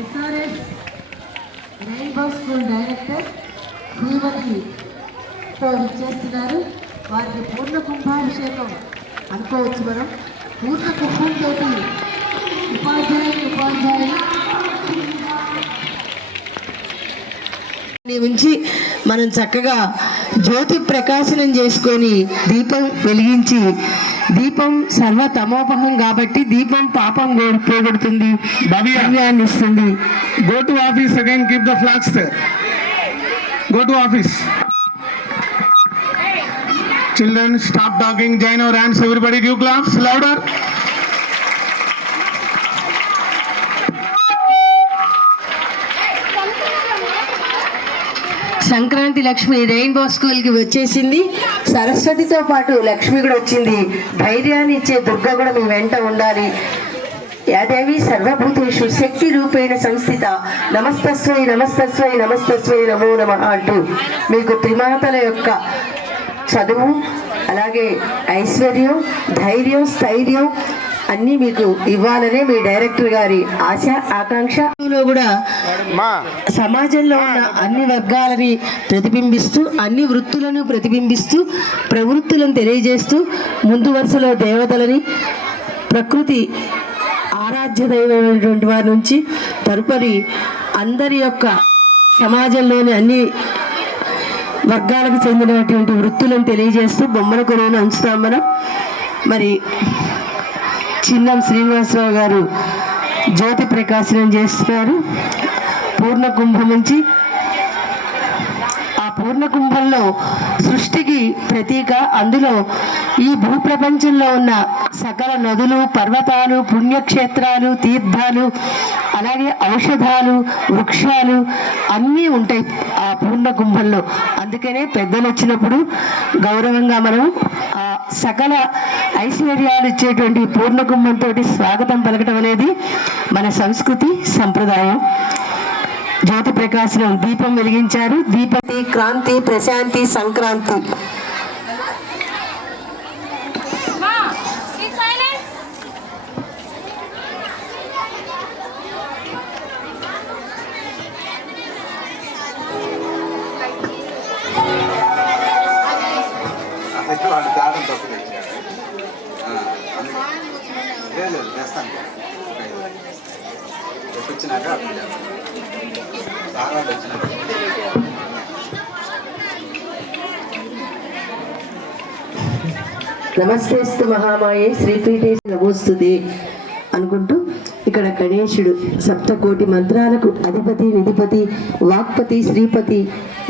SRS rainbow school director శ్రీమతితో విచ్చేస్తున్నారు. వారికి పూర్ణ కుంభాభిషేకం అనుకోవచ్చు. మనం పూర్ణ కుంభంతో ఉపాధ్యాయులు ఉంచి మనం చక్కగా జ్యోతి ప్రకాశనం చేసుకొని దీపం వెలిగించి, దీపం సర్వతమోపహం కాబట్టి దీపం పాపం పోగొడుతుంది, భవ్యాన్ని ఇస్తుంది. Go to office again, keep the flags there. Go to office. Children, stop talking, join our hands, everybody give claps, louder. Sankranti Lakshmi rainbow స్కూల్కి వచ్చేసింది. సరస్వతితో పాటు లక్ష్మి కూడా వచ్చింది. ధైర్యాన్ని ఇచ్చే దుర్గ కూడా మీ వెంట ఉండాలి. యాదేవి సర్వభూతేషు శక్తి రూపేణ సంస్థిత నమస్తస్వై నమస్తస్వై నమస్తస్వై నమో నమః అంటూ మీకు త్రిమాతల యొక్క చదువు, అలాగే ఐశ్వర్యం, ధైర్యం, స్థైర్యం అన్నీ మీకు ఇవ్వాలనే మీ డైరెక్టర్ గారి ఆశ ఆకాంక్షలో కూడా సమాజంలో ఉన్న అన్ని వర్గాలని ప్రతిబింబిస్తూ, అన్ని వృత్తులను ప్రతిబింబిస్తూ, ప్రవృత్తులను తెలియజేస్తూ, ముందు వరుసలో దేవతలని, ప్రకృతి ఆరాధ్య దైవమైనటువంటి వారి నుంచి తదుపరి అందరి యొక్క సమాజంలోని అన్ని వర్గాలకు చెందినటువంటి వృత్తులను తెలియజేస్తూ బొమ్మల కొలువును ఉంచుతాం మనం. మరి చిన్నం శ్రీనివాసరావు గారు జ్యోతి ప్రకాశనం చేస్తున్నారు. పూర్ణ కుంభం నుంచి ఆ పూర్ణ కుంభంలో సృష్టికి ప్రతీక. అందులో ఈ భూప్రపంచంలో ఉన్న సకల నదులు, పర్వతాలు, పుణ్యక్షేత్రాలు, తీర్థాలు, అలాగే ఔషధాలు, వృక్షాలు అన్నీ ఉంటాయి ఆ పూర్ణ కుంభంలో. అందుకనే పెద్దలు వచ్చినప్పుడు గౌరవంగా మనం ఆ సకల ఐశ్వర్యాలు ఇచ్చేటువంటి పూర్ణ కుంభంతో స్వాగతం పలకటం అనేది మన సంస్కృతి సంప్రదాయం. జ్యోతి ప్రకాశనం దీపం వెలిగించారు. దీపతి క్రాంతి ప్రశాంతి సంక్రాంతి. వాళ్ళు దాటం తప్పు తెచ్చారు. లేదు చేస్తాను వచ్చినాక సార్ వాళ్ళు వచ్చినాక. నమస్తేస్తు మహామాయే శ్రీపీఠే నమోస్తుతే అనుకుంటూ ఇక్కడ గణేశుడు సప్తకోటి మంత్రాలకు అధిపతి, నిధిపతి, వాక్పతి, శ్రీపతి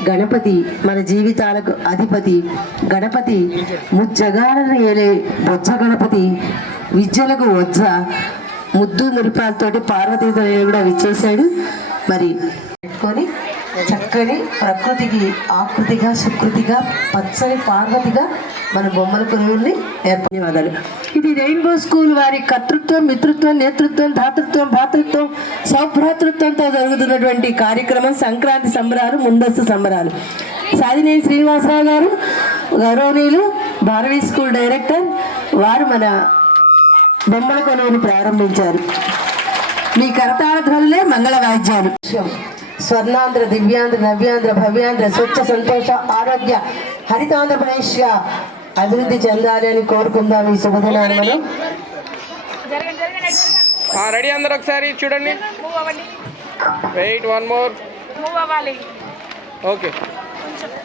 గణపతి మన జీవితాలకు అధిపతి. గణపతి ముజ్జగాలను ఏలే బొజ్జ గణపతి, విద్యలకు వజ్జ ముద్దు మురిపాలతోటి పార్వతీతో కూడా విచ్చేశాడు. మరి పెట్టుకొని చక్కని ప్రకృతికి ఆకృతిగా, సుకృతిగా, పచ్చని పార్వతిగా మన బొమ్మల కొలువుల్ని ఏర్పడేవాదాలు. ఇది రెయిన్బో స్కూల్ వారి కర్తృత్వం, మిత్రత్వం, నేతృత్వం, దాతృత్వం, భాతృత్వం, సౌభ్రాతృత్వంతో జరుగుతున్నటువంటి కార్యక్రమం సంక్రాంతి సంబరాలు, ముందస్తు సంబరాలు. సాధినేని శ్రీనివాసరావు గారు గౌరవనీయులు భారవీ స్కూల్ డైరెక్టర్ వారు మన బొమ్మల కొలువుని ప్రారంభించారు. మీ కరతాళ ధ్వనులే మంగళ వాయిద్యాలు. స్వర్ణాంధ్ర, దివ్యాంధ్ర, నవ్యాంధ్ర, భవ్యాంధ్ర, స్వచ్ఛ, సంతోష, ఆరోగ్య, హరితాంధ్రప్రదేశ్గా అభివృద్ధి చెందాలి అని కోరుకుందాం ఈ శుభదినాన్ని మనం. రెడీ అందరూ ఒకసారి చూడండి. Wait one more. ఓకే.